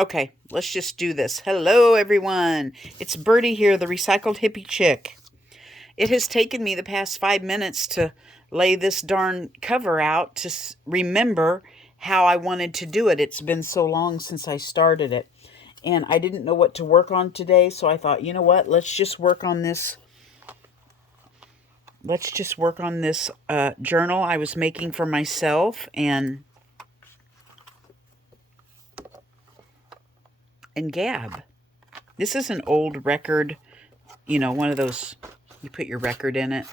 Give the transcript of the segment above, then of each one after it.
Okay, let's just do this. Hello, everyone. It's Birdie here, the Recycled Hippie Chick. It has taken me the past 5 minutes to lay this darn cover out to remember how I wanted to do it. It's been so long since I started it. And I didn't know what to work on today, so I thought, you know what? Let's just work on this. Let's just work on this journal I was making for myself and Gab. This is an old record, one of those, you put your record in it.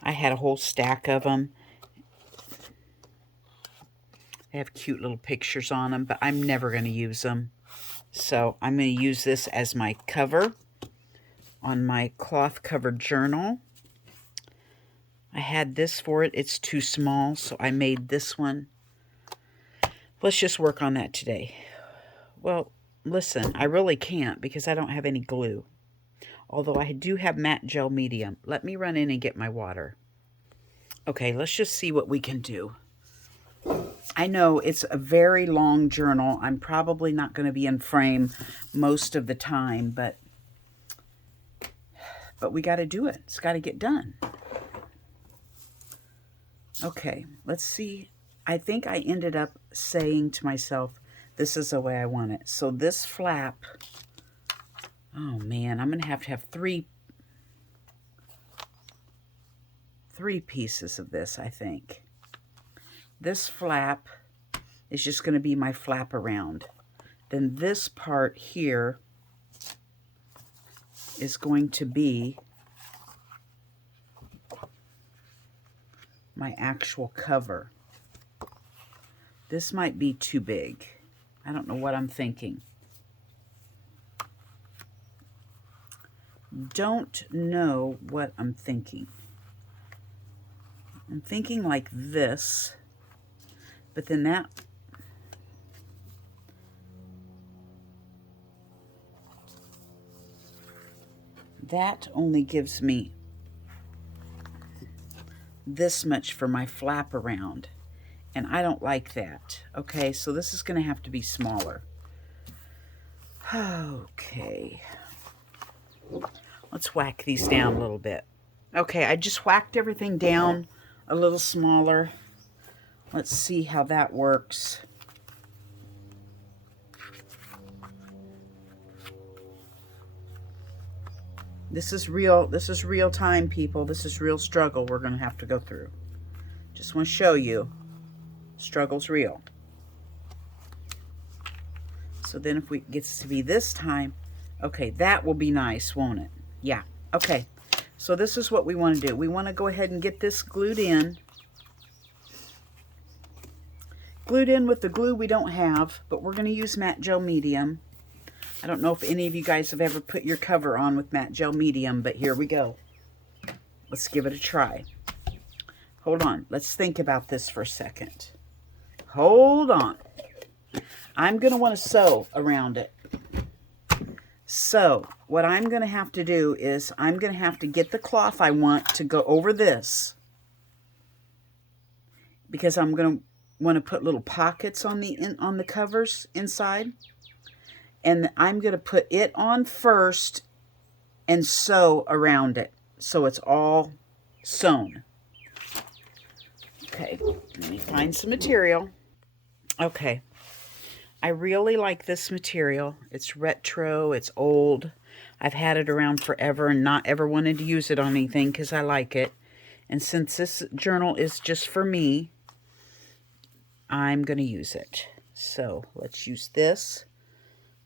I had a whole stack of them. They have cute little pictures on them, but I'm never going to use them. So I'm going to use this as my cover on my cloth covered journal. I had this for it. It's too small, so I made this one. Let's just work on that today. Well, listen, I really can't because I don't have any glue. Although I do have matte gel medium. Let me run in and get my water. Okay, let's just see what we can do. I know it's a very long journal. I'm probably not going to be in frame most of the time, but we got to do it. It's got to get done. Okay, let's see. I think I ended up saying to myself, this is the way I want it. So this flap, oh man, I'm going to have three pieces of this, I think. This flap is just going to be my flap around. Then this part here is going to be my actual cover. This might be too big. I don't know what I'm thinking. Don't know what I'm thinking. I'm thinking like this, but then that only gives me this much for my flap around, and I don't like that. Okay, so this is going to have to be smaller. Okay, let's whack these down a little bit. Okay, I just whacked everything down a little smaller. Let's see how that works. This is real time, people. This is real struggle we're going to have to go through. Just want to show you, struggle's real. So then if it gets to be this time, okay, that will be nice, won't it? Yeah, okay. So this is what we want to do. We want to go ahead and get this glued in. Glued in with the glue we don't have, but we're going to use matte gel medium. I don't know if any of you guys have ever put your cover on with matte gel medium, but here we go. Let's give it a try. Hold on. Let's think about this for a second. Hold on. I'm going to want to sew around it. So what I'm going to have to do is I'm going to have to get the cloth I want to go over this, because I'm going to want to put little pockets on the covers inside. And I'm going to put it on first and sew around it so it's all sewn. Okay, let me find some material. Okay, I really like this material. It's retro, it's old. I've had it around forever and not ever wanted to use it on anything because I like it. And since this journal is just for me, I'm going to use it. So let's use this.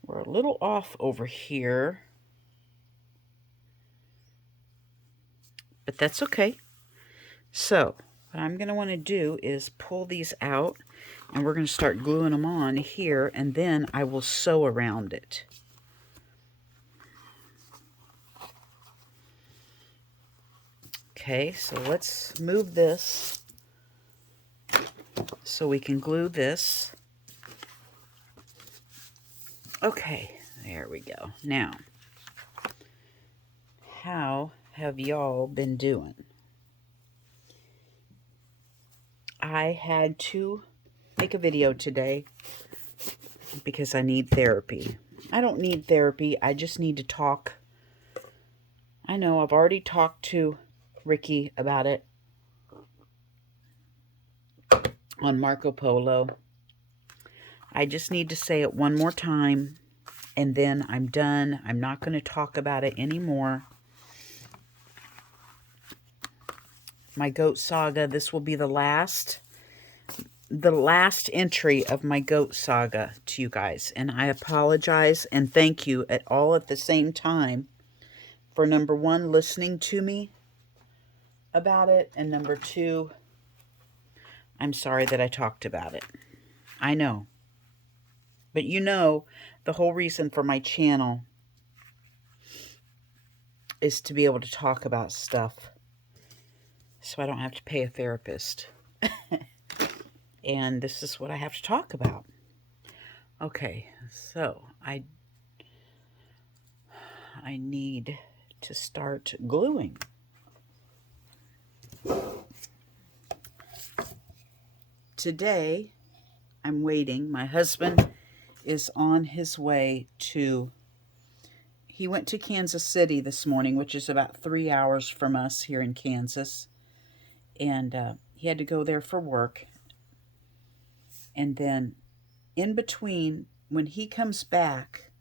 We're a little off over here, but that's okay. So what I'm going to want to do is pull these out, and we're going to start gluing them on here, and then I will sew around it. Okay, so let's move this so we can glue this. Okay, there we go. Now, how have y'all been doing? I had to make a video today because I need therapy. I don't need therapy. I just need to talk. I know I've already talked to Ricky about it on Marco Polo. I just need to say it one more time, and then I'm done. I'm not going to talk about it anymore. My goat saga, this will be the last entry of my goat saga to you guys. And I apologize and thank you at the same time for, number one, listening to me about it, and number two, I'm sorry that I talked about it. I know. But you know, the whole reason for my channel is to be able to talk about stuff so I don't have to pay a therapist. And this is what I have to talk about. Okay, so I need to start gluing. Today, I'm waiting. My husband is on his way to... He went to Kansas City this morning, which is about 3 hours from us here in Kansas. And he had to go there for work. And then in between, when he comes back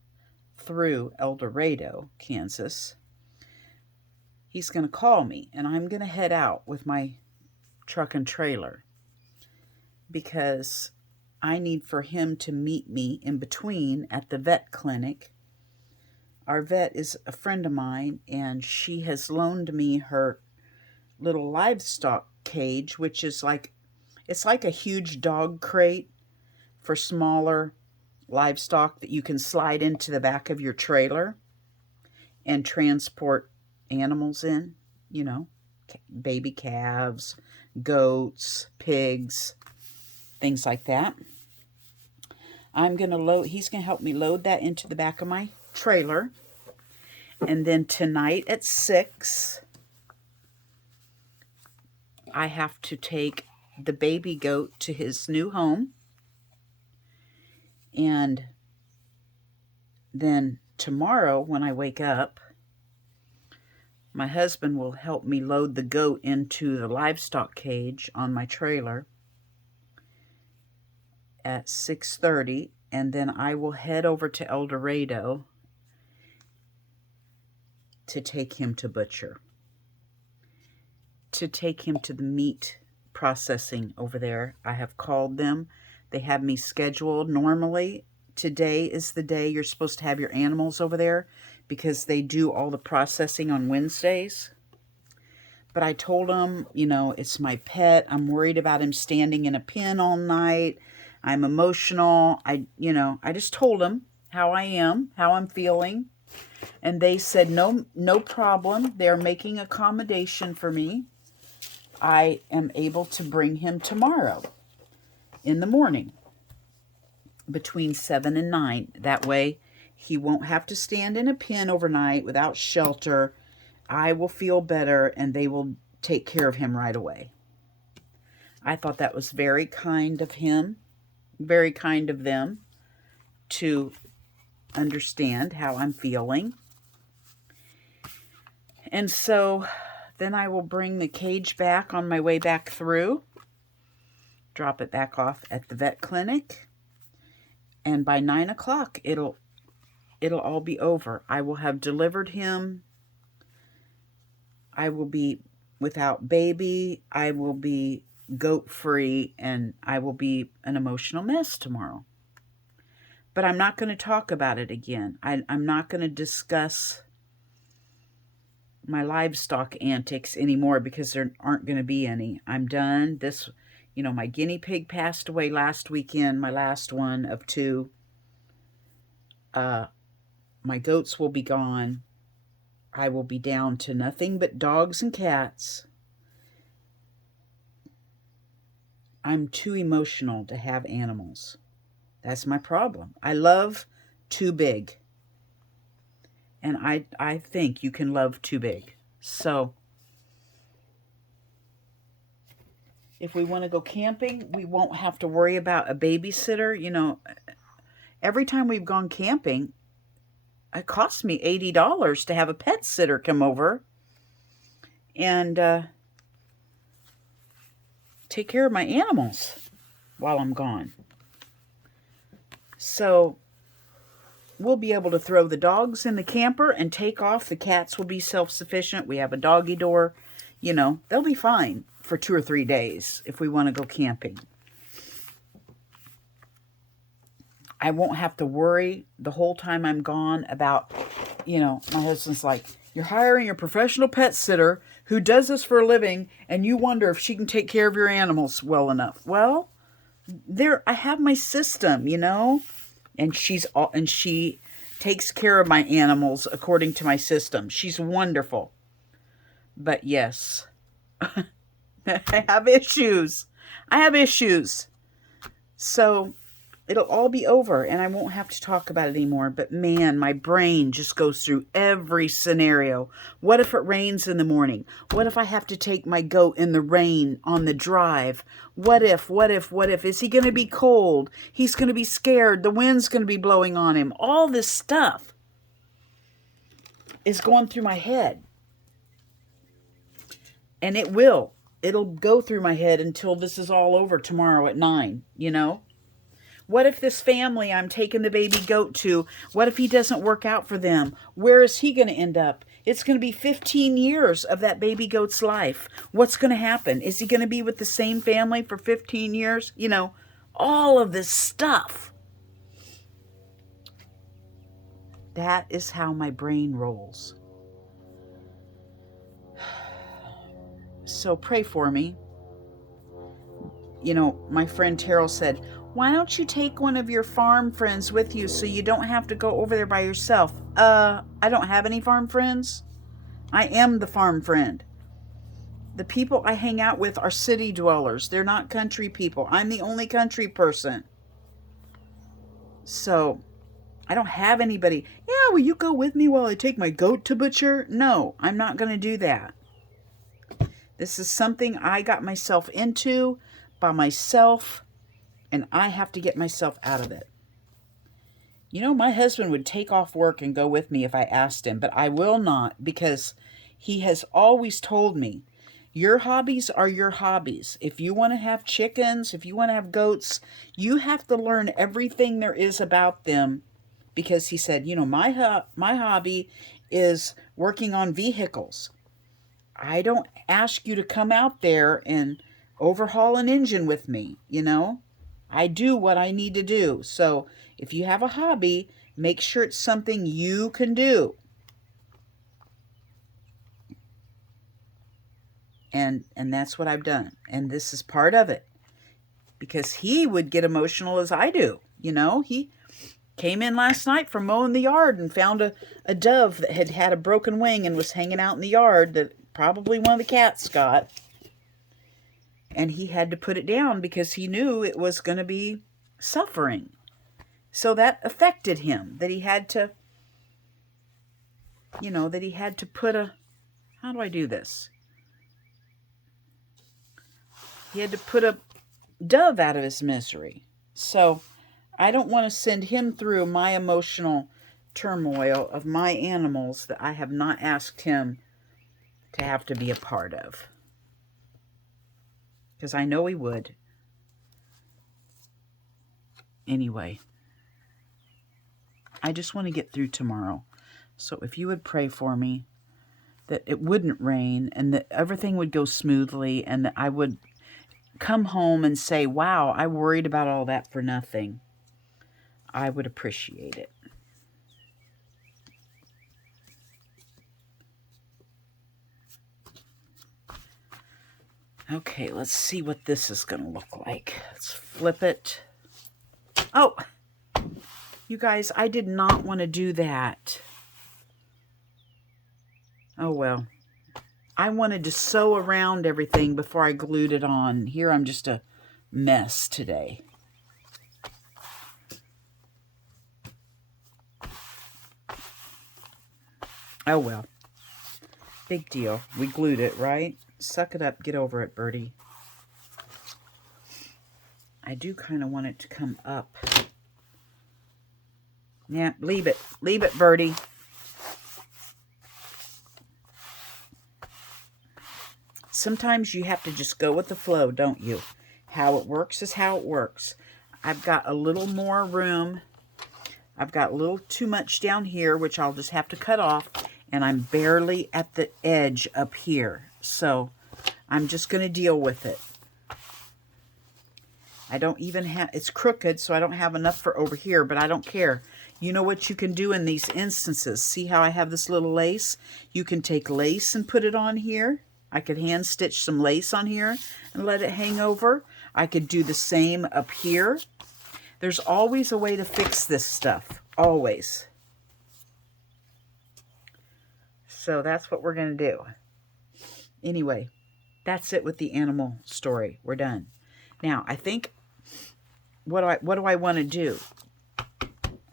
through El Dorado, Kansas, he's going to call me. And I'm going to head out with my truck and trailer, because I need for him to meet me in between at the vet clinic. Our vet is a friend of mine, and she has loaned me her little livestock cage, which is like, it's like a huge dog crate for smaller livestock that you can slide into the back of your trailer and transport animals in, you know, baby calves, goats, pigs, things like that. He's going to help me load that into the back of my trailer. And then tonight at 6, I have to take the baby goat to his new home. And then tomorrow when I wake up, my husband will help me load the goat into the livestock cage on my trailer at 6:30, and then I will head over to El Dorado to take him to butcher, to take him to the meat processing over there. I have called them. They have me scheduled. Normally, today is the day you're supposed to have your animals over there, because they do all the processing on Wednesdays. But I told them, you know, it's my pet. I'm worried about him standing in a pen all night. I'm emotional. I just told them how I am, how I'm feeling. And they said, no problem. They're making accommodation for me. I am able to bring him tomorrow in the morning between 7 and 9. That way he won't have to stand in a pen overnight without shelter. I will feel better, and they will take care of him right away. I thought that was very kind of him, very kind of them to understand how I'm feeling. And so then I will bring the cage back on my way back through, drop it back off at the vet clinic, and by 9 o'clock it'll all be over. I will have delivered him. I will be without baby. I will be goat free, and I will be an emotional mess tomorrow. But I'm not going to talk about it again. I'm not going to discuss my livestock antics anymore, because there aren't going to be any. I'm done. My guinea pig passed away last weekend, my last one of 2. My goats will be gone. I will be down to nothing but dogs and cats. I'm too emotional to have animals. That's my problem. I love too big. And I think you can love too big. So if we want to go camping, we won't have to worry about a babysitter. every time we've gone camping, it cost me $80 to have a pet sitter come over and take care of my animals while I'm gone. So we'll be able to throw the dogs in the camper and take off. The cats will be self-sufficient. We have a doggy door. You know, they'll be fine for 2 or 3 days if we want to go camping. I won't have to worry the whole time I'm gone about, you know, my husband's like, you're hiring a professional pet sitter who does this for a living, and you wonder if she can take care of your animals well enough. Well, I have my system, you know, and she takes care of my animals according to my system. She's wonderful. But yes, I have issues. So it'll all be over and I won't have to talk about it anymore. But man, my brain just goes through every scenario. What if it rains in the morning? What if I have to take my goat in the rain on the drive? What if? Is he going to be cold? He's going to be scared. The wind's going to be blowing on him. All this stuff is going through my head. And it'll go through my head until this is all over tomorrow at 9, you know? What if this family I'm taking the baby goat to, what if he doesn't work out for them? Where is he going to end up? It's going to be 15 years of that baby goat's life. What's going to happen? Is he going to be with the same family for 15 years? You know, all of this stuff. That is how my brain rolls. So pray for me. You know, my friend Terrell said, why don't you take one of your farm friends with you so you don't have to go over there by yourself? I don't have any farm friends. I am the farm friend. The people I hang out with are city dwellers. They're not country people. I'm the only country person. So I don't have anybody. Yeah, will you go with me while I take my goat to butcher? No, I'm not going to do that. This is something I got myself into by myself, and I have to get myself out of it. You know, my husband would take off work and go with me if I asked him, but I will not, because he has always told me, your hobbies are your hobbies. If you want to have chickens, if you want to have goats, you have to learn everything there is about them, because he said, you know, my hobby is working on vehicles. I don't ask you to come out there and overhaul an engine with me, you know. I do what I need to do. So if you have a hobby, make sure it's something you can do. And that's what I've done. And this is part of it. Because he would get emotional as I do. You know, he came in last night from mowing the yard and found a dove that had a broken wing and was hanging out in the yard that probably one of the cats got. And he had to put it down because he knew it was going to be suffering. So that affected him, that he had to, you know, that he had to put how do I do this? He had to put a dove out of his misery. So I don't want to send him through my emotional turmoil of my animals that I have not asked him to have to be a part of. Because I know he would. Anyway, I just want to get through tomorrow. So if you would pray for me, that it wouldn't rain and that everything would go smoothly and that I would come home and say, wow, I worried about all that for nothing, I would appreciate it. Okay, let's see what this is going to look like. Let's flip it. Oh, you guys, I did not want to do that. Oh, well. I wanted to sew around everything before I glued it on. Here I'm just a mess today. Oh, well. Big deal. We glued it, right? Suck it up. Get over it, Birdie. I do kind of want it to come up Yeah, leave it. Leave it, Birdie. Sometimes you have to just go with the flow, don't you? How it works is how it works. I've got a little more room. I've got a little too much down here, which I'll just have to cut off. And I'm barely at the edge up here. So I'm just going to deal with it. I don't even have, it's crooked, so I don't have enough for over here, but I don't care. You know what you can do in these instances? See how I have this little lace? You can take lace and put it on here. I could hand stitch some lace on here and let it hang over. I could do the same up here. There's always a way to fix this stuff. Always. So that's what we're going to do. Anyway, that's it with the animal story. We're done. Now, I think, what do I want to do?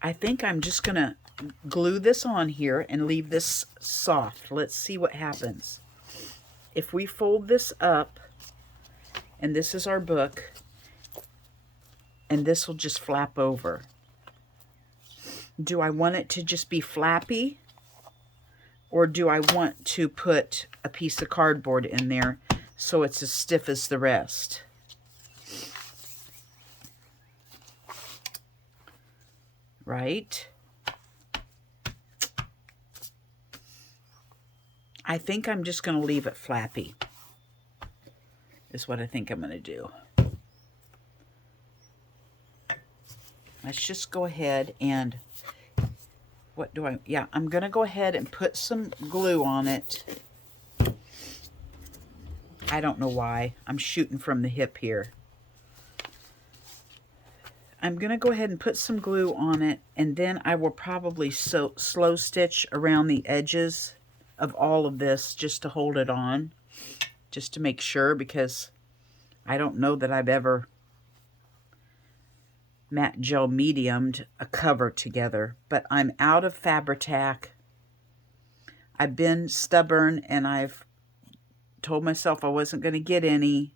I think I'm just going to glue this on here and leave this soft. Let's see what happens. If we fold this up, and this is our book, and this will just flap over. Do I want it to just be flappy? Or do I want to put a piece of cardboard in there so it's as stiff as the rest? Right? I think I'm just going to leave it flappy. Is what I think I'm going to do. Let's just go ahead and, I'm going to go ahead and put some glue on it. I don't know why. I'm shooting from the hip here. I'm going to go ahead and put some glue on it, and then I will probably slow stitch around the edges of all of this just to hold it on, just to make sure, because I don't know that I've ever matte gel mediumed a cover together, but I'm out of Fabri-Tac. I've been stubborn, and I've told myself I wasn't going to get any,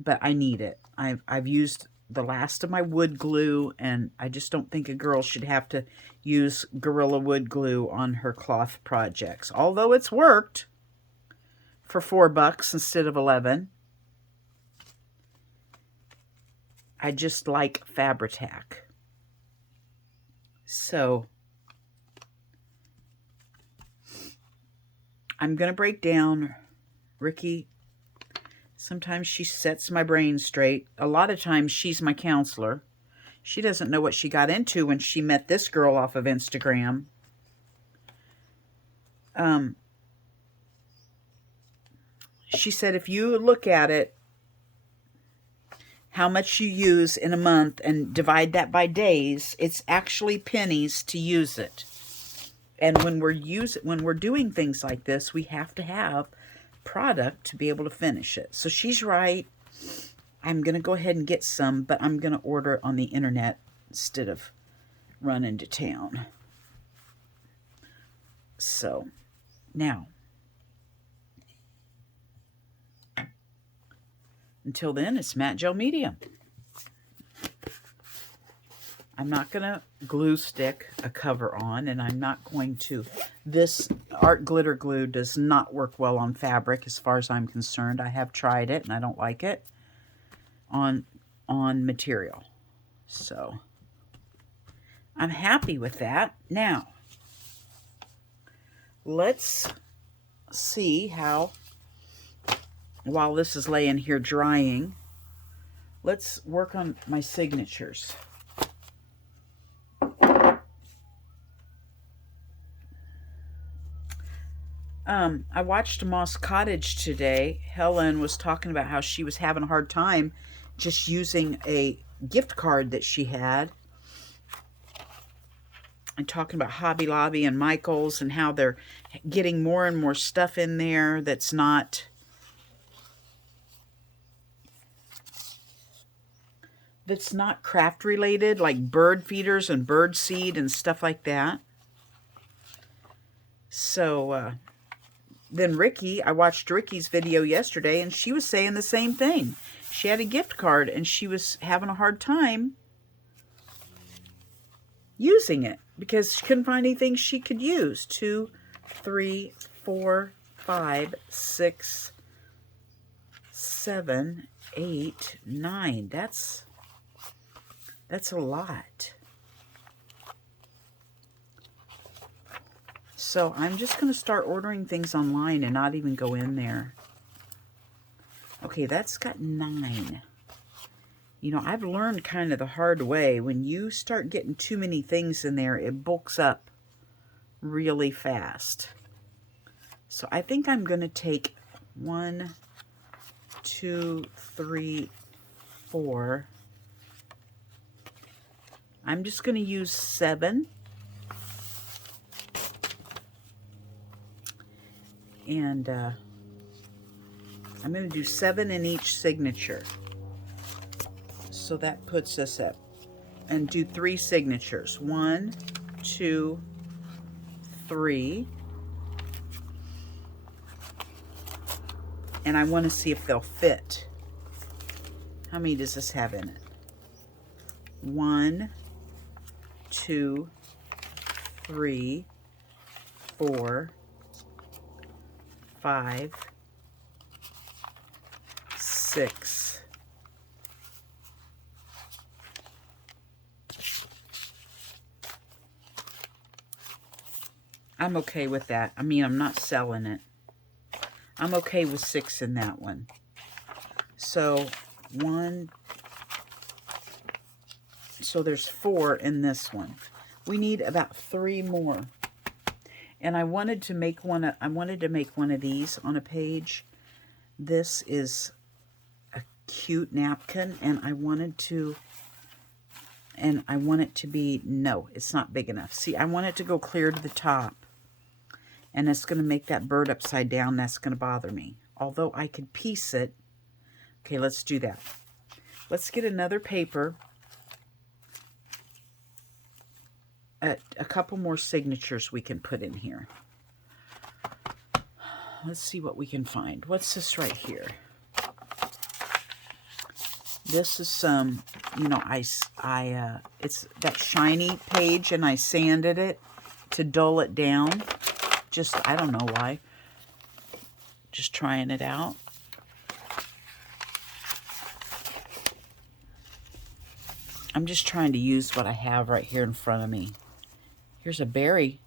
but I need it. I've used the last of my wood glue, and I just don't think a girl should have to use Gorilla Wood glue on her cloth projects. Although it's worked for $4 instead of 11. I just like Fabri-Tac. So I'm going to break down Ricky. Sometimes she sets my brain straight. A lot of times she's my counselor. She doesn't know what she got into when she met this girl off of Instagram. She said, if you look at it, how much you use in a month and divide that by days, it's actually pennies to use it. And when we're doing things like this, we have to have product to be able to finish it. So she's right. I'm going to go ahead and get some, but I'm going to order on the internet instead of running to town. So now, until then, it's matte gel medium. I'm not going to glue stick a cover on, and I'm not going to. This art glitter glue does not work well on fabric as far as I'm concerned. I have tried it, and I don't like it on material. So I'm happy with that. Now, let's see how, while this is laying here drying, let's work on my signatures. I watched Moss Cottage today. Helen was talking about how she was having a hard time just using a gift card that she had. And talking about Hobby Lobby and Michael's and how they're getting more and more stuff in there that's not craft related, like bird feeders and bird seed and stuff like that. So then Ricky, I watched Ricky's video yesterday, and she was saying the same thing. She had a gift card, and she was having a hard time using it because she couldn't find anything she could use. 2, 3, 4, 5, 6, 7, 8, 9. That's a lot. So I'm just going to start ordering things online and not even go in there. Okay, that's got 9. You know, I've learned kind of the hard way. When you start getting too many things in there, it bulks up really fast. So I think I'm going to take 1, 2, 3, 4. I'm just going to use 7. And I'm going to do 7 in each signature. So that puts us at, and do 3 signatures. 1, 2, 3. And I want to see if they'll fit. How many does this have in it? 1, 2, 3, 4, 5, 6. I'm okay with that. I mean, I'm not selling it. I'm okay with 6 in that one. So, 1. So there's 4 in this one. We need about 3 more. And I wanted to make one of these on a page. This is a cute napkin, and I want it to be, no, it's not big enough. See, I want it to go clear to the top. And it's going to make that bird upside down. That's going to bother me. Although I could piece it. Okay, let's do that. Let's get another paper. A couple more signatures we can put in here. Let's see what we can find. What's this right here? This is some, you know, it's that shiny page, and I sanded it to dull it down. Just, I don't know why. Just trying it out. I'm just trying to use what I have right here in front of me. Here's a berry.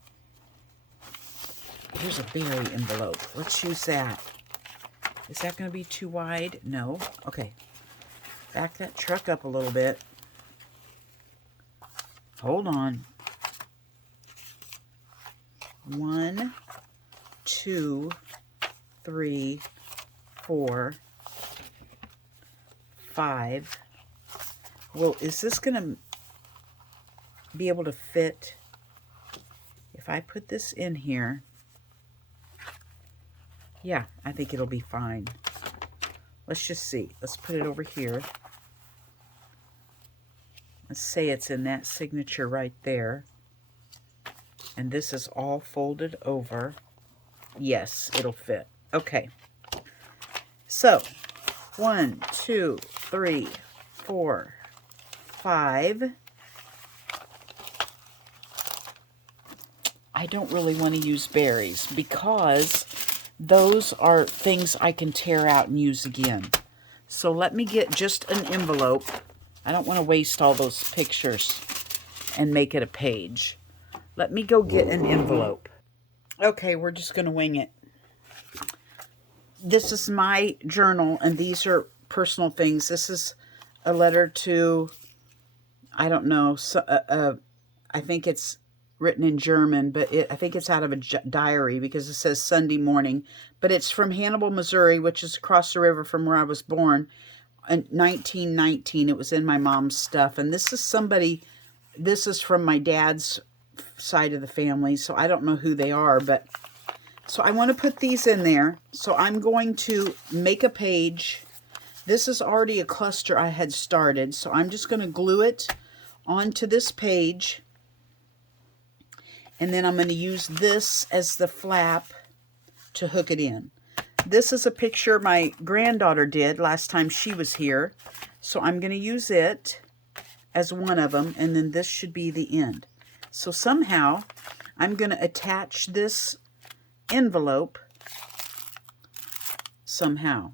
Here's a berry envelope. Let's use that. Is that going to be too wide? No. Okay. Back that truck up a little bit. Hold on. 1, 2, 3, 4, 5. Well, is this going to be able to fit? If I put this in here, yeah, I think it'll be fine. Let's just see. Let's put it over here. Let's say it's in that signature right there. And this is all folded over. Yes, it'll fit. Okay. So, 1, 2, 3, 4, 5. I don't really want to use berries because those are things I can tear out and use again. So let me get just an envelope. I don't want to waste all those pictures and make it a page. Let me go get an envelope. Okay, we're just going to wing it. This is my journal, and these are personal things. This is a letter to, I don't know, I think it's written in German, but I think it's out of a diary because it says Sunday morning. But it's from Hannibal, Missouri, which is across the river from where I was born. In 1919, it was in my mom's stuff. And this is from my dad's side of the family, so I don't know who they are, but so I want to put these in there. So I'm going to make a page. This is already a cluster I had started, so I'm just going to glue it onto this page, and then I'm going to use this as the flap to hook it in. This is a picture my granddaughter did last time she was here, so I'm going to use it as one of them, and then this should be the end. So somehow I'm going to attach this envelope somehow.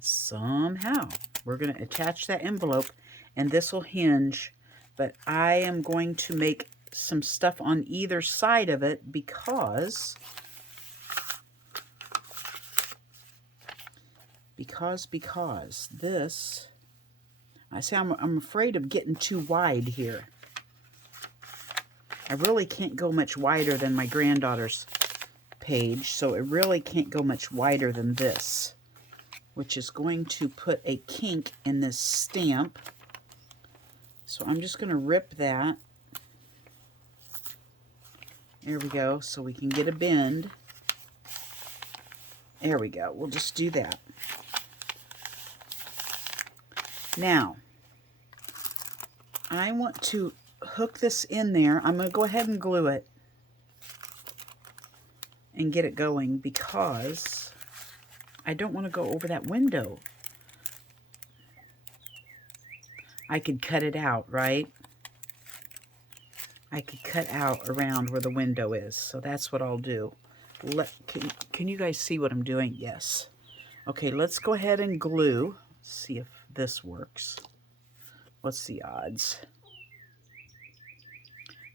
Somehow we're going to attach that envelope, and this will hinge, but I am going to make some stuff on either side of it because this, I say I'm afraid of getting too wide here. I really can't go much wider than my granddaughter's page, so it really can't go much wider than this, which is going to put a kink in this stamp. So I'm just going to rip that. There we go, so we can get a bend. There we go, we'll just do that. Now, I want to hook this in there. I'm going to go ahead and glue it and get it going because I don't want to go over that window. I could cut it out, right? I could cut out around where the window is. So that's what I'll do. Can you guys see what I'm doing? Yes. Okay, let's go ahead and glue. See if this works. What's the odds?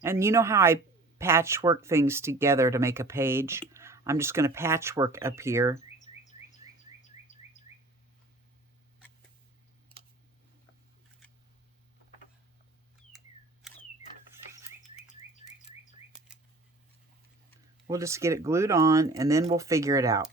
And you know how I patchwork things together to make a page? I'm just going to patchwork up here. We'll just get it glued on, and then we'll figure it out.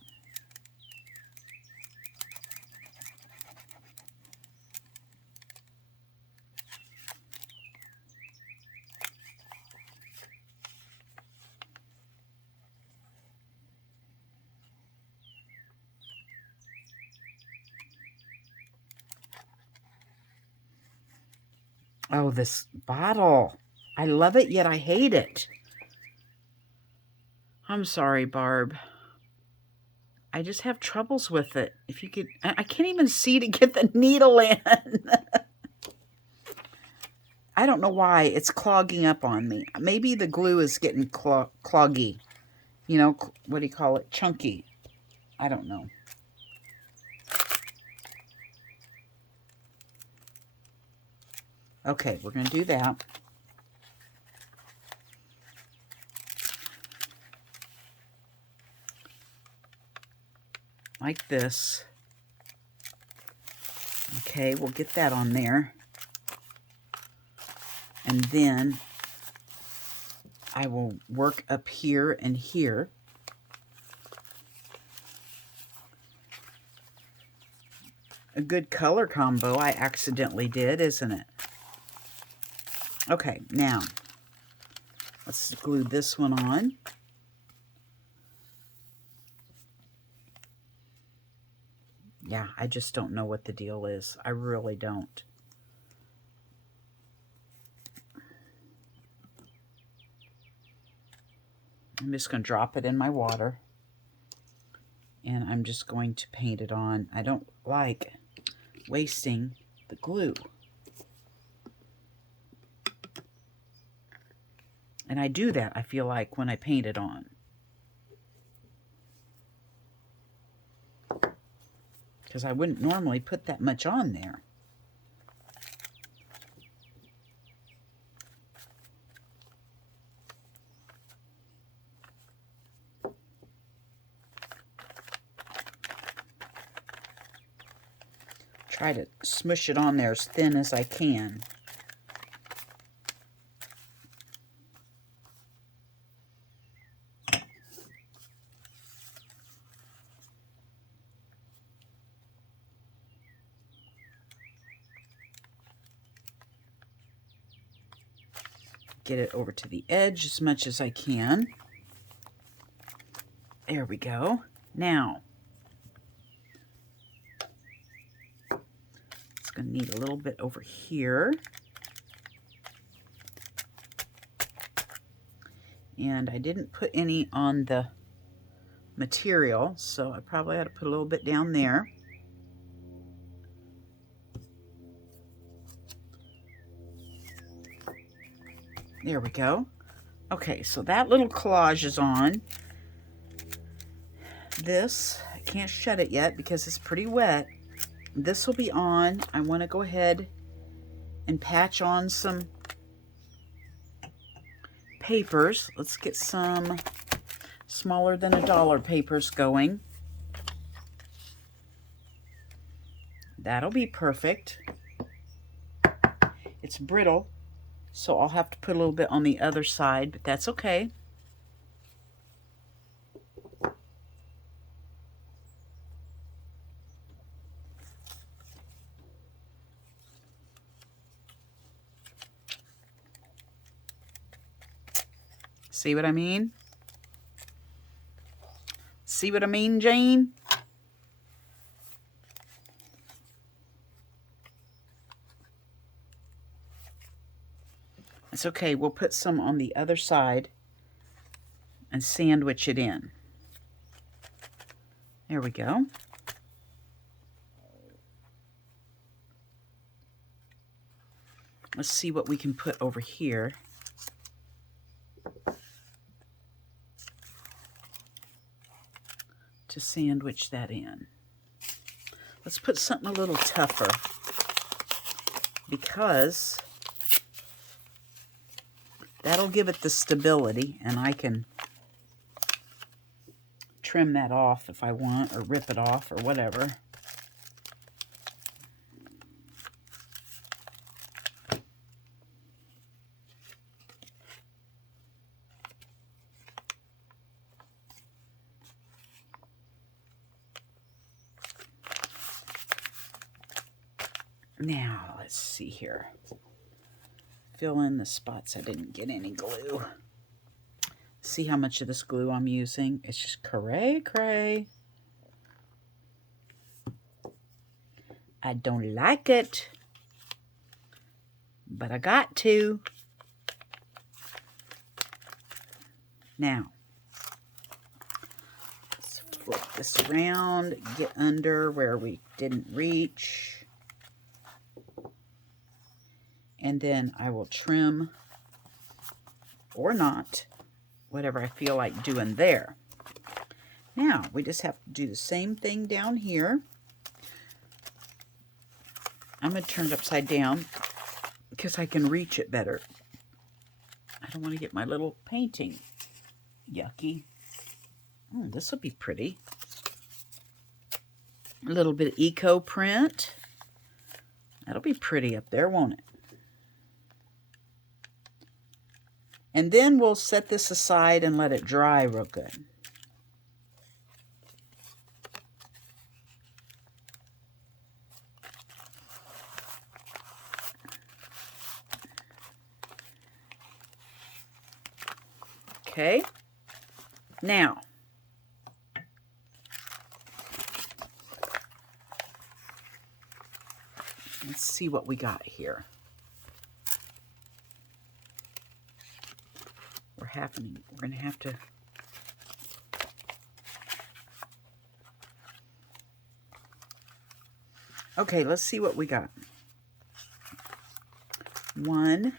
Oh, this bottle. I love it, yet I hate it. I'm sorry, Barb. I just have troubles with it. If you could, I can't even see to get the needle in. I don't know why it's clogging up on me. Maybe the glue is getting cloggy. You know, what do you call it? Chunky. I don't know. Okay, we're going to do that. Like this. Okay, we'll get that on there. And then I will work up here and here. A good color combo I accidentally did, isn't it? Okay, now let's glue this one on. Yeah, I just don't know what the deal is. I really don't. I'm just going to drop it in my water. And I'm just going to paint it on. I don't like wasting the glue. And I do that, I feel like, when I paint it on. Because I wouldn't normally put that much on there. Try to smush it on there as thin as I can. Get it over to the edge as much as I can. There we go. Now, it's going to need a little bit over here. And I didn't put any on the material, so I probably ought to put a little bit down there. There we go. Okay, so that little collage is on. This, I can't shut it yet because it's pretty wet. This will be on. I want to go ahead and patch on some papers. Let's get some smaller than $1 papers going. That'll be perfect. It's brittle, so I'll have to put a little bit on the other side, but that's okay. See what I mean? See what I mean, Jane? It's okay. We'll put some on the other side and sandwich it in. There we go. Let's see what we can put over here. To sandwich that in. Let's put something a little tougher because that'll give it the stability, and I can trim that off if I want, or rip it off, or whatever. Now, let's see here. Fill in the spots I didn't get any glue. See how much of this glue I'm using? It's just cray. I don't like it, but I got to. Now, let's flip this around, get under where we didn't reach. And then I will trim, or not, whatever I feel like doing there. Now, we just have to do the same thing down here. I'm going to turn it upside down because I can reach it better. I don't want to get my little painting yucky. Oh, this will be pretty. A little bit of eco print. That'll be pretty up there, won't it? And then we'll set this aside and let it dry real good. Okay. Now, let's see what we got here. We're going to have to okay, let's see what we got. 1,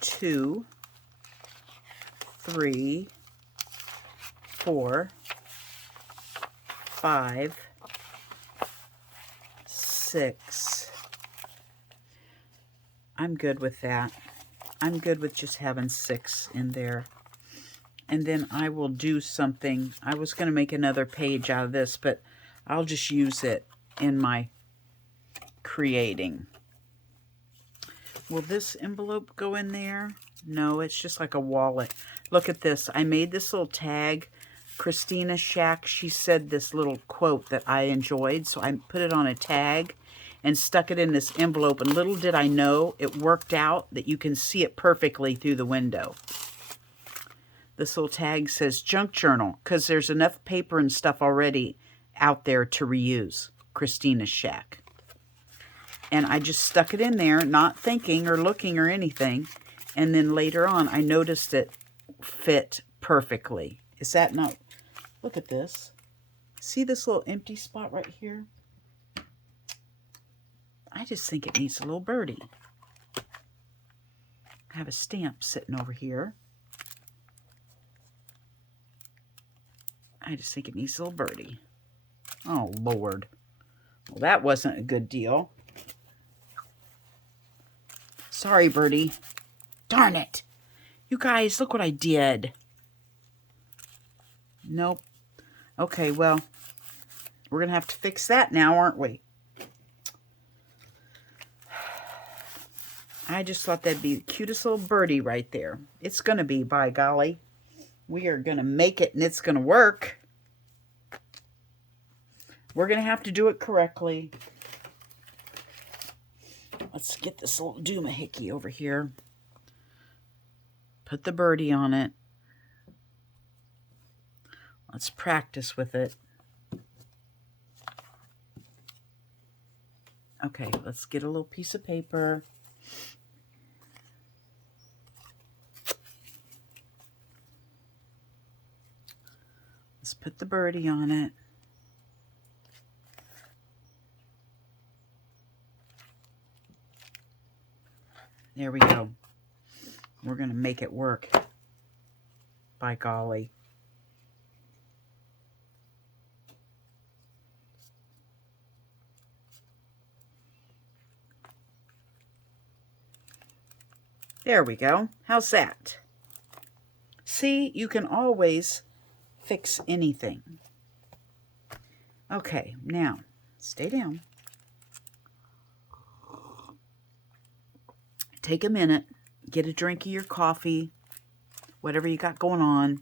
2, 3, 4, 5, 6. I'm good with that. I'm good with just having 6 in there. And then I will do something. I was going to make another page out of this, but I'll just use it in my creating. Will this envelope go in there? No, it's just like a wallet. Look at this. I made this little tag. Christina Shack, she said this little quote that I enjoyed, so I put it on a tag and stuck it in this envelope, and little did I know it worked out that you can see it perfectly through the window. This little tag says junk journal because there's enough paper and stuff already out there to reuse. Christina Shack. And I just stuck it in there, not thinking or looking or anything, and then later on I noticed it fit perfectly. Is that not... Look at this. See this little empty spot right here? I just think it needs a little birdie. have a stamp sitting over here. I just think it needs a little birdie. Oh, Lord. Well, that wasn't a good deal. Sorry, birdie. Darn it. You guys, look what I did. Nope. Okay, well, we're going to have to fix that now, aren't we? I just thought that'd be the cutest little birdie right there. It's going to be, by golly. We are going to make it, and it's going to work. We're going to have to do it correctly. Let's get this little doomahickey over here. Put the birdie on it. Let's practice with it. Okay, let's get a little piece of paper. Let's put the birdie on it. There we go. We're going to make it work. By golly. There we go. How's that? See, you can always fix anything. Okay, now, stay down. Take a minute, get a drink of your coffee, whatever you got going on.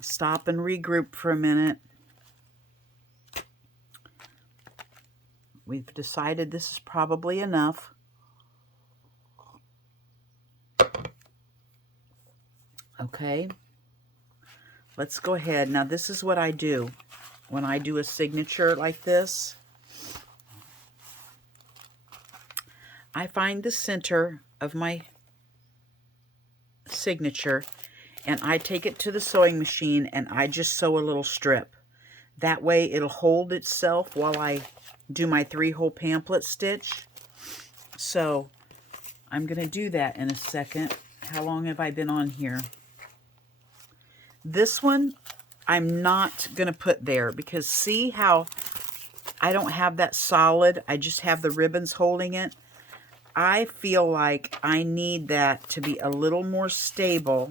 Stop and regroup for a minute. We've decided this is probably enough. Okay, let's go ahead. Now, this is what I do when I do a signature like this. I find the center of my signature, and I take it to the sewing machine, and I just sew a little strip. That way, it'll hold itself while I do my 3-hole pamphlet stitch. So, I'm going to do that in a second. How long have I been on here? This one, I'm not going to put there because see how I don't have that solid? I just have the ribbons holding it. I feel like I need that to be a little more stable.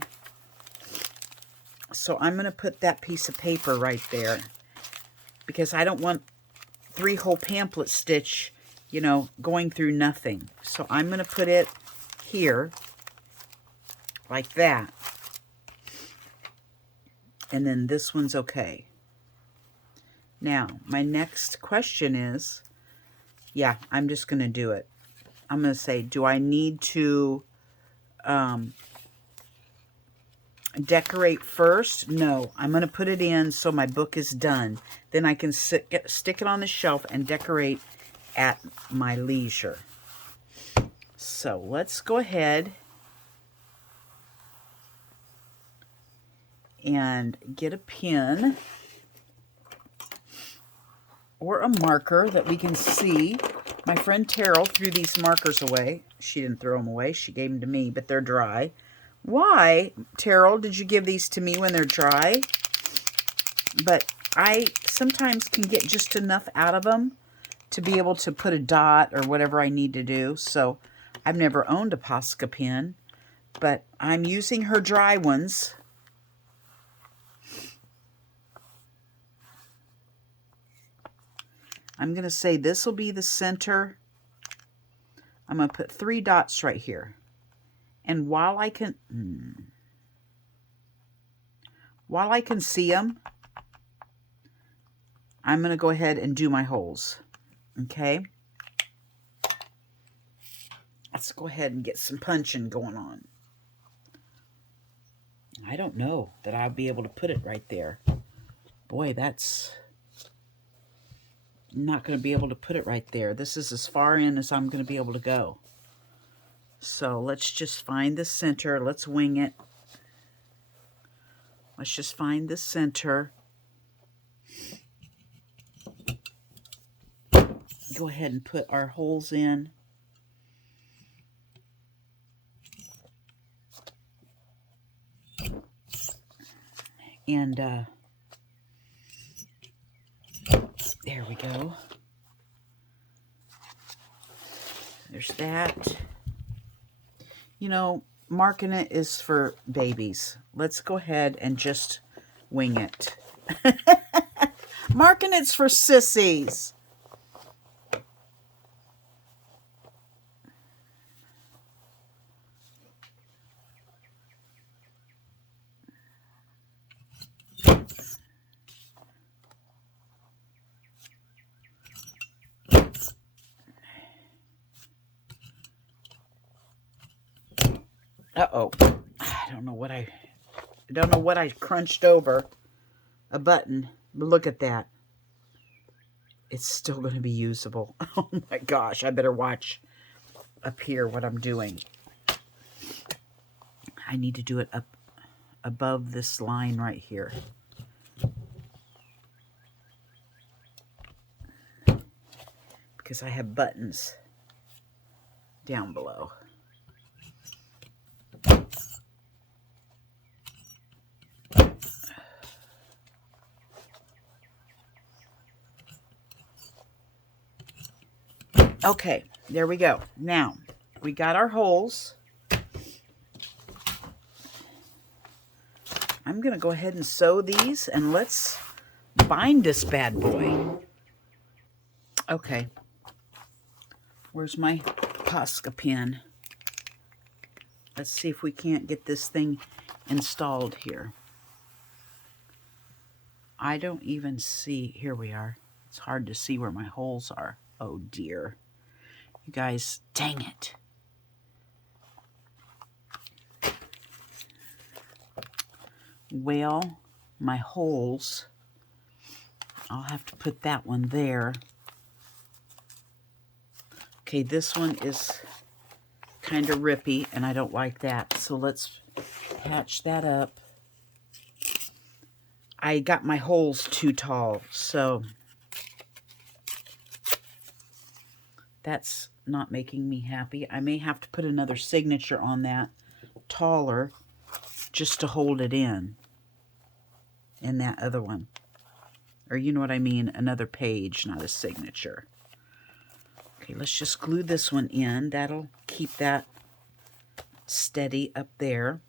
So I'm going to put that piece of paper right there because I don't want 3-hole pamphlet stitch, you know, going through nothing. So I'm going to put it here like that. And then this one's okay. Now, my next question is, yeah, I'm just going to do it. I'm going to say, do I need to decorate first? No, I'm going to put it in so my book is done. Then I can stick it on the shelf and decorate at my leisure. So let's go ahead and get a pen or a marker that we can see. My friend Terrell threw these markers away. She didn't throw them away. She gave them to me, but they're dry. Why, Terrell, did you give these to me when they're dry? But I sometimes can get just enough out of them to be able to put a dot or whatever I need to do. So I've never owned a Posca pen, but I'm using her dry ones. I'm going to say this will be the center. I'm going to put 3 dots right here. And while I can see them, I'm going to go ahead and do my holes. Okay? Let's go ahead and get some punching going on. I don't know that I'll be able to put it right there. Boy, that's not going to be able to put it right there. This is as far in as I'm going to be able to go. So let's just find the center. Let's wing it. Let's just find the center. Go ahead and put our holes in. And there we go. There's that. You know, marking it is for babies. Let's go ahead and just wing it. Marking it's for sissies. Uh-oh. I don't know what I crunched over. A button. But look at that. It's still going to be usable. Oh my gosh. I better watch up here what I'm doing. I need to do it up above this line right here. Because I have buttons down below. Okay, there we go. Now, we got our holes. I'm going to go ahead and sew these, and let's bind this bad boy. Okay. Where's my Posca pin? Let's see if we can't get this thing installed here. I don't even see. Here we are. It's hard to see where my holes are. Oh, dear. You guys, dang it. Well, my holes, I'll have to put that one there. Okay, this one is kind of rippy, and I don't like that. So let's patch that up. I got my holes too tall, so that's not making me happy. I may have to put another signature on that, taller, just to hold it in that other one. Or you know what I mean, another page, not a signature. Okay, let's just glue this one in. That'll keep that steady up there.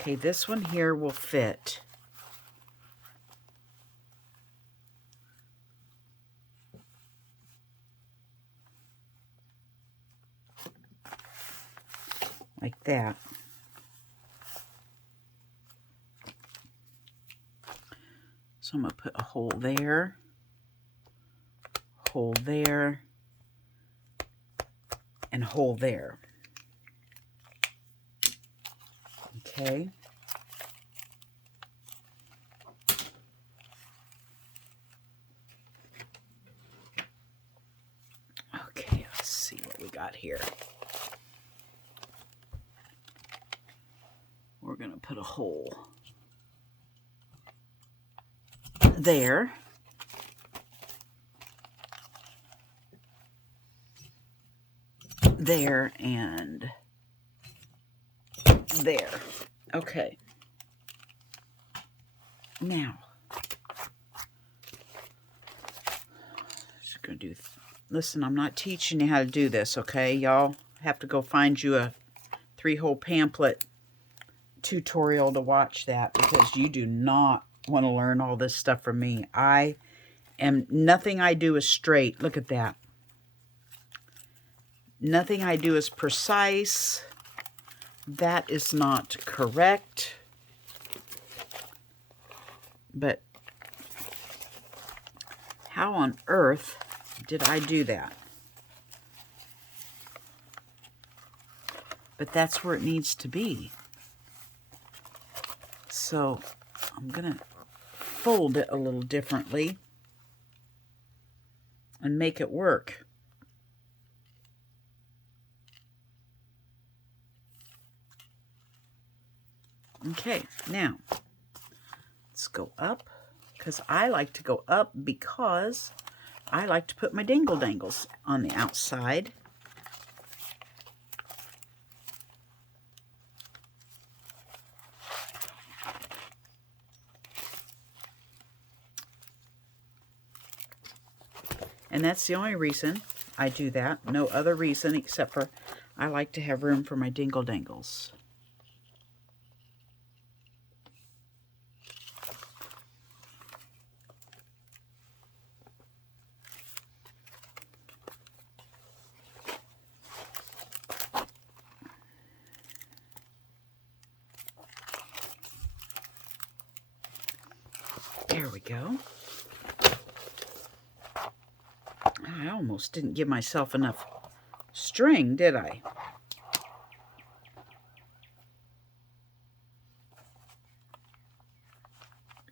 Okay, this one here will fit. Like that. So I'm going to put a hole there, hole there, and hole there. Okay. Okay, let's see what we got here. We're going to put a hole there. There and there. Okay. Now, just going to do, listen, I'm not teaching you how to do this, okay? Y'all have to go find you a 3-hole pamphlet tutorial to watch that, because you do not want to learn all this stuff from me. Nothing I do is straight. Look at that. Nothing I do is precise. That is not correct. But how on earth did I do that? But that's where it needs to be. So I'm going to fold it a little differently and make it work. Okay, now let's go up, because I like to go up because I like to put my dangle dangles on the outside. And that's the only reason I do that. No other reason except for I like to have room for my dingle dangles. There we go. I almost didn't give myself enough string, did I?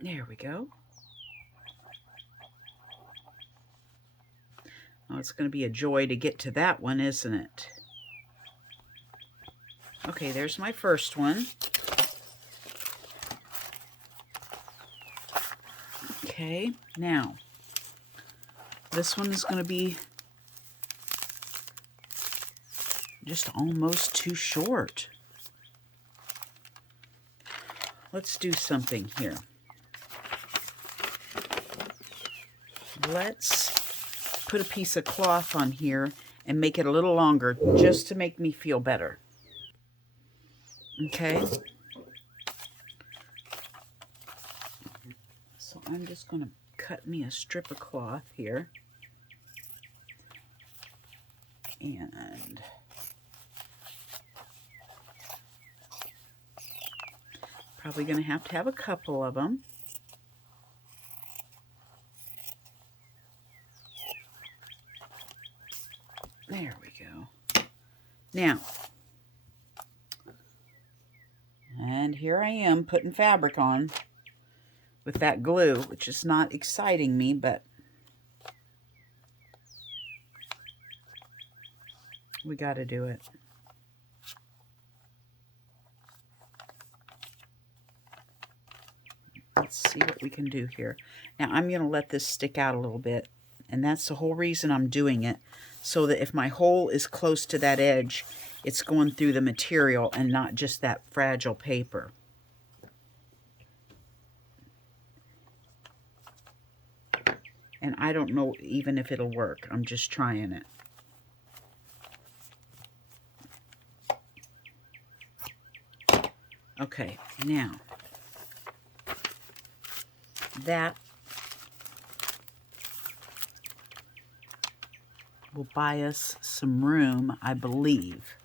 There we go. Oh, it's going to be a joy to get to that one, isn't it? Okay, there's my first one. Okay, now, this one is going to be just almost too short. Let's do something here. Let's put a piece of cloth on here and make it a little longer just to make me feel better. Okay. So I'm just going to cut me a strip of cloth here. And probably going to have a couple of them. There we go. Now, and here I am putting fabric on with that glue, which is not exciting me, but we got to do it. Let's see what we can do here. Now, I'm going to let this stick out a little bit, and that's the whole reason I'm doing it, so that if my hole is close to that edge, it's going through the material and not just that fragile paper. And I don't know even if it'll work. I'm just trying it. Okay, now, that will buy us some room, I believe.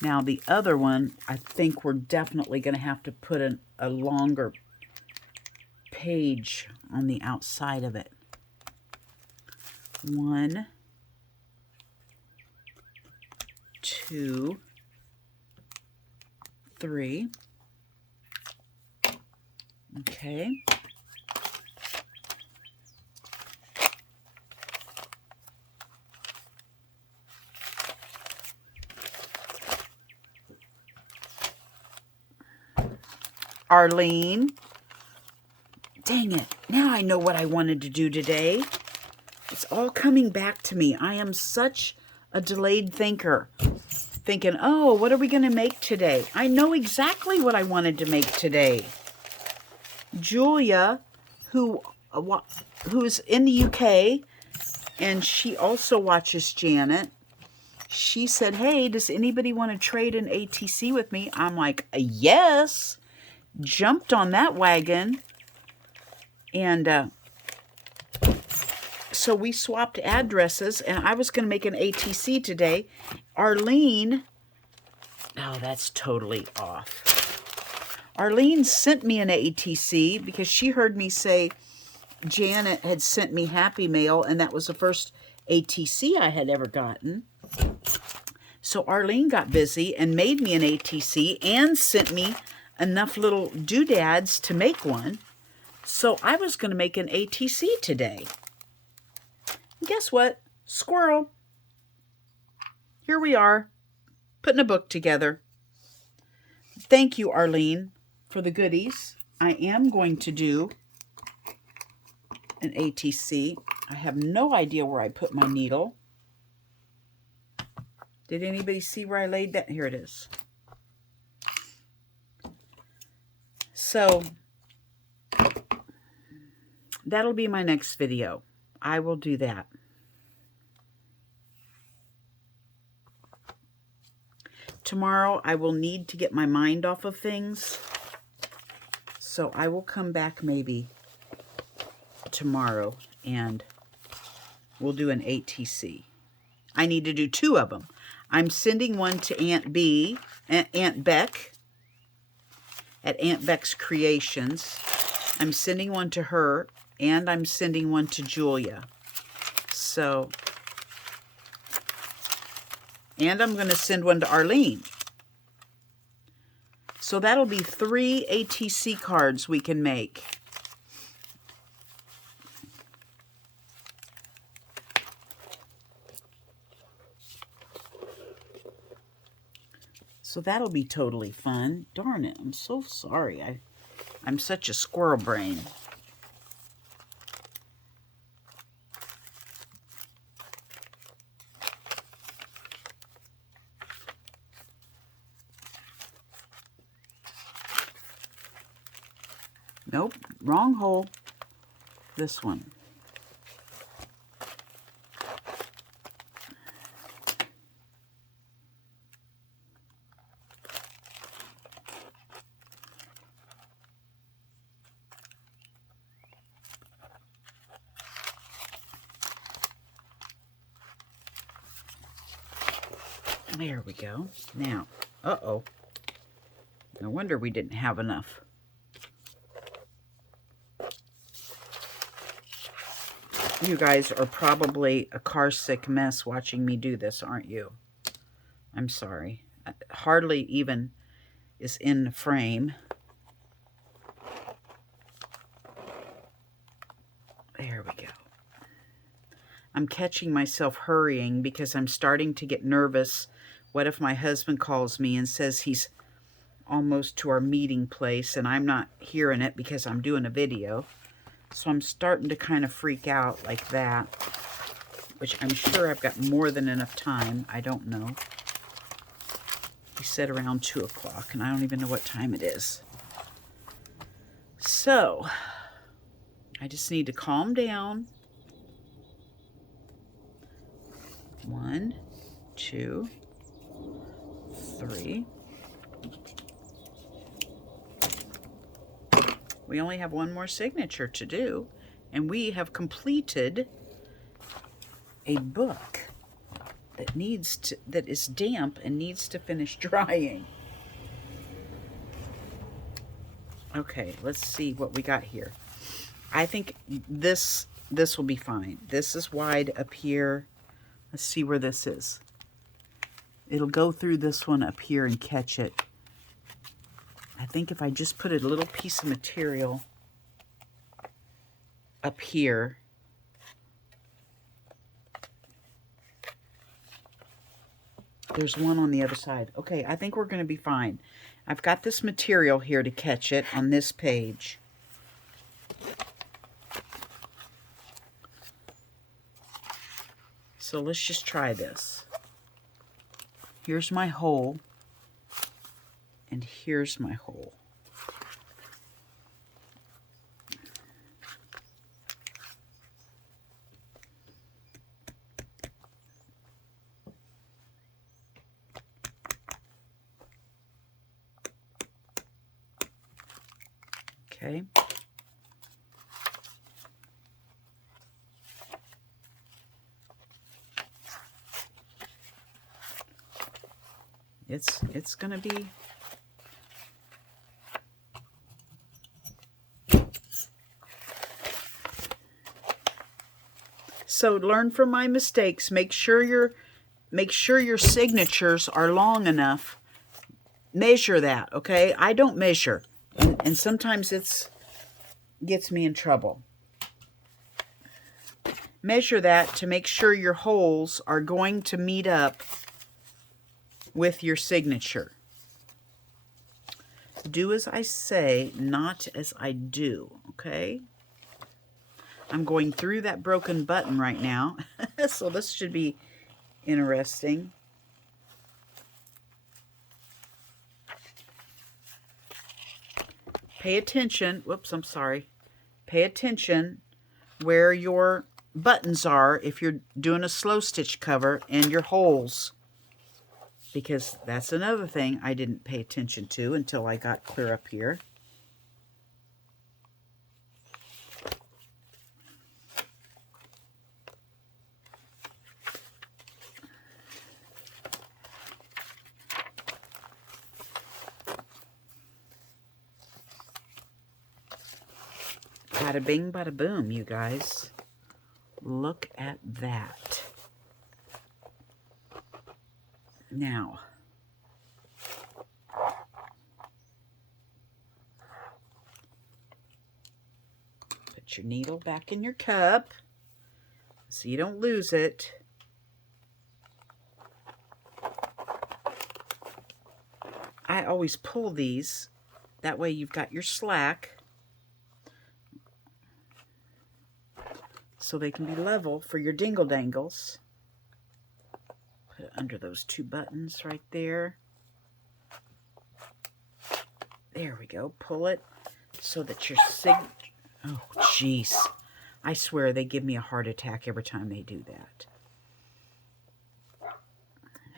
Now, the other one, I think we're definitely going to have to put a longer page on the outside of it. 1, 2, 3. Okay. Arlene. Dang it. Now I know what I wanted to do today. It's all coming back to me. I am such a delayed thinker. Thinking, oh, what are we going to make today? I know exactly what I wanted to make today. Julia, who's in the UK, and she also watches Janet, she said, hey, does anybody want to trade an ATC with me? I'm like, yes. Jumped on that wagon. And so we swapped addresses, and I was going to make an ATC today. Arlene, oh, that's totally off. Arlene sent me an ATC because she heard me say Janet had sent me Happy Mail, and that was the first ATC I had ever gotten. So Arlene got busy and made me an ATC and sent me enough little doodads to make one. So I was going to make an ATC today. And guess what? Squirrel. Here we are, putting a book together. Thank you, Arlene, for the goodies. I am going to do an ATC. I have no idea where I put my needle. Did anybody see where I laid that? Here it is. So that'll be my next video. I will do that. Tomorrow I will need to get my mind off of things. So I will come back maybe tomorrow and we'll do an ATC. I need to do 2 of them. I'm sending one to Aunt Beck at Aunt Beck's Creations. I'm sending one to her, and I'm sending one to Julia. So, and I'm going to send one to Arlene. So that'll be 3 ATC cards we can make. So that'll be totally fun. Darn it, I'm so sorry. I'm such a squirrel brain. Nope, wrong hole. This one. There we go. Now, uh-oh. No wonder we didn't have enough. You guys are probably a car-sick mess watching me do this, aren't you? I'm sorry. Hardly even is in the frame. There we go. I'm catching myself hurrying because I'm starting to get nervous. What if my husband calls me and says he's almost to our meeting place and I'm not hearing it because I'm doing a video? So I'm starting to kind of freak out like that, which I'm sure I've got more than enough time. I don't know. He said around 2 o'clock, and I don't even know what time it is. So, I just need to calm down. 1, 2, 3. We only have one more signature to do, and we have completed a book that is damp and needs to finish drying. Okay, let's see what we got here. I think this will be fine. This is wide up here. Let's see where this is. It'll go through this one up here and catch it. I think if I just put a little piece of material up here, there's one on the other side. Okay, I think we're going to be fine. I've got this material here to catch it on this page. So let's just try this. Here's my hole. And here's my hole. Okay. It's going to be so learn from my mistakes. Make sure your signatures are long enough. Measure that, okay? I don't measure. And sometimes it's gets me in trouble. Measure that to make sure your holes are going to meet up with your signature. Do as I say, not as I do, okay? I'm going through that broken button right now, so this should be interesting. Pay attention. Whoops, I'm sorry. Pay attention where your buttons are if you're doing a slow stitch cover, and your holes. Because that's another thing I didn't pay attention to until I got clear up here. Bada bing, bada boom, you guys. Look at that. Now, put your needle back in your cup so you don't lose it. I always pull these. That way you've got your slack, so they can be level for your dingle dangles. Put it under those two buttons right there. There we go. Pull it so that your oh, jeez. I swear they give me a heart attack every time they do that.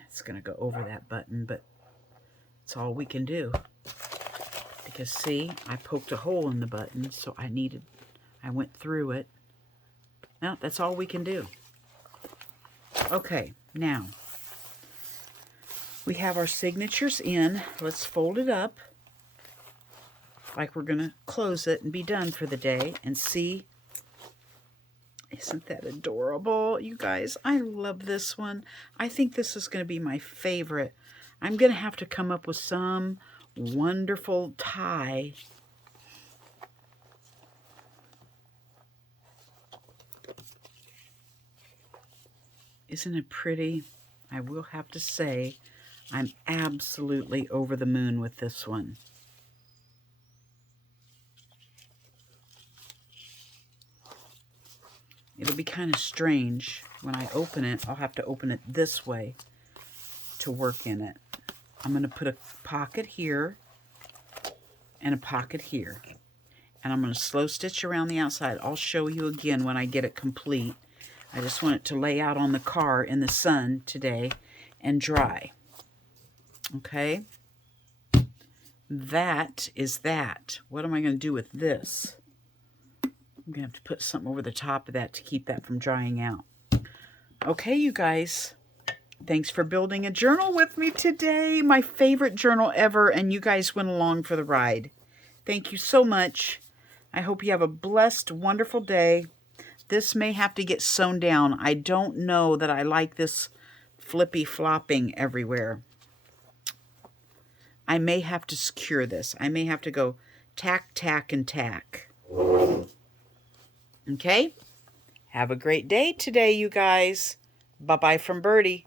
It's going to go over that button, but it's all we can do. Because, see, I poked a hole in the button, so I went through it. No, that's all we can do. Okay, now, we have our signatures in. Let's fold it up like we're going to close it and be done for the day. And see, isn't that adorable? You guys, I love this one. I think this is going to be my favorite. I'm going to have to come up with some wonderful tie. Isn't it pretty? I will have to say, I'm absolutely over the moon with this one. It'll be kind of strange when I open it. I'll have to open it this way to work in it. I'm going to put a pocket here and a pocket here. And I'm going to slow stitch around the outside. I'll show you again when I get it complete. I just want it to lay out on the car in the sun today and dry. Okay? That is that. What am I going to do with this? I'm going to have to put something over the top of that to keep that from drying out. Okay, you guys. Thanks for building a journal with me today. My favorite journal ever, and you guys went along for the ride. Thank you so much. I hope you have a blessed, wonderful day. This may have to get sewn down. I don't know that I like this flippy flopping everywhere. I may have to secure this. I may have to go tack, tack, and tack. Okay? Have a great day today, you guys. Bye-bye from Birdie.